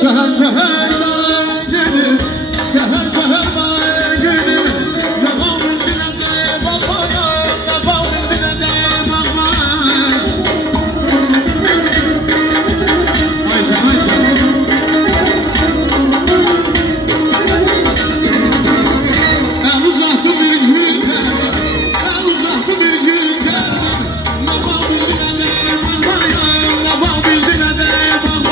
Seher seher bana gelir, seher seher bana gelir. Yapalım bir de baba, yapalım bir de baba. Ayşe, Ayşe. El uzattı bir gün, el uzattı bir gün. Yapalım bir de baba, yapalım bir de baba.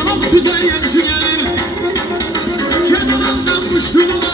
Anam size yenisi gelir, kenarından kuşluğuna.